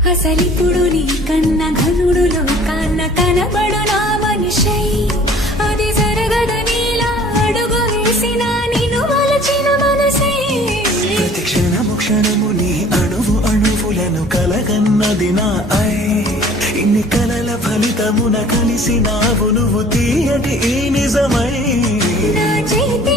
అసలిప్పుడు నీ కన్న ఘనుడులో కాన్న కనబడు నా మనిషై అది జరగదనిలా అడుగు వేసిన నిన్ను వలచిన మనసై ప్రతి క్షణము క్షణము నీ అణువు అణువులను కలగన్నది నా ఐ ఇన్ని కలల ఫలితమున కలిసినావు నువ్వు తీయటి ఈ నిజమై నా చేతి